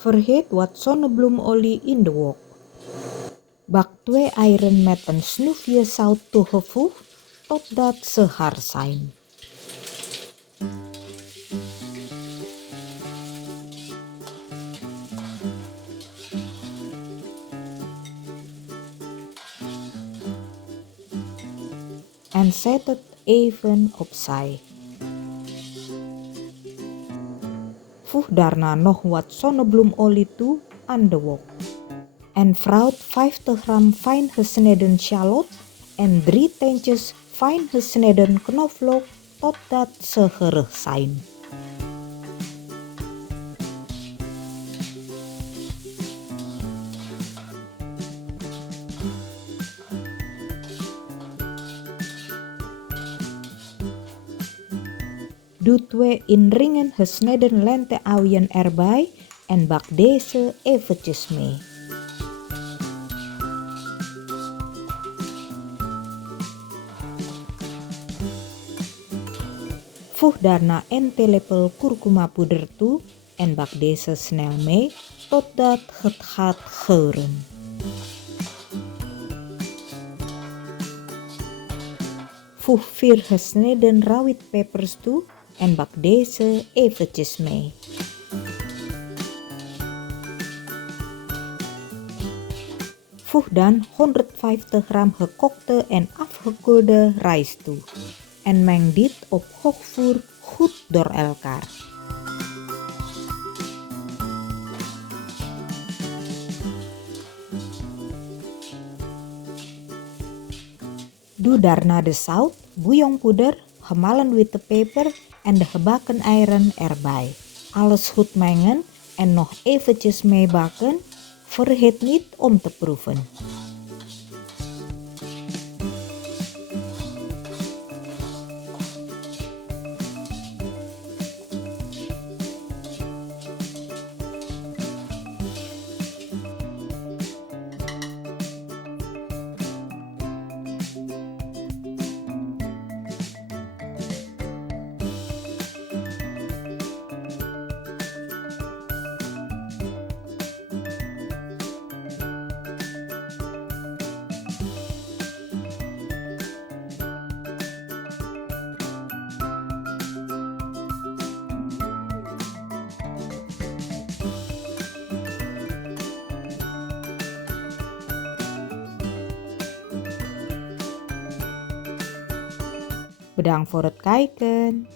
Vergeet wat zonnebloemolie in de wok. Bak 2 eieren met een snoefje zout toegevoegd totdat ze gaar zijn. En zet het even opzij. Voeg daarna nog wat zonnebloemolie toe aan de wok. En fruit 50 gram fijn gesneden shallot en 3 teentjes fijn gesneden knoflook totdat ze gerecht zijn. Doe 2 in ringen gesneden lente-uien erbij en bak deze eventjes mee. Voeg daarna 1 theelepel kurkumapoeder toe en bak deze snel mee totdat het gaat geuren. Voeg 4 gesneden rawitpepers toe en bak deze eventjes mee. Voeg dan 150 gram gekookte en afgekoelde rijst toe. En meng dit op hoog vuur goed door elkaar. Doe daarna de zout, bouillonpoeder, gemalen witte peper en de gebakken eieren erbij. Alles goed mengen en nog eventjes meebakken. Vergeet niet om te proeven. Bedankt voor het kijken.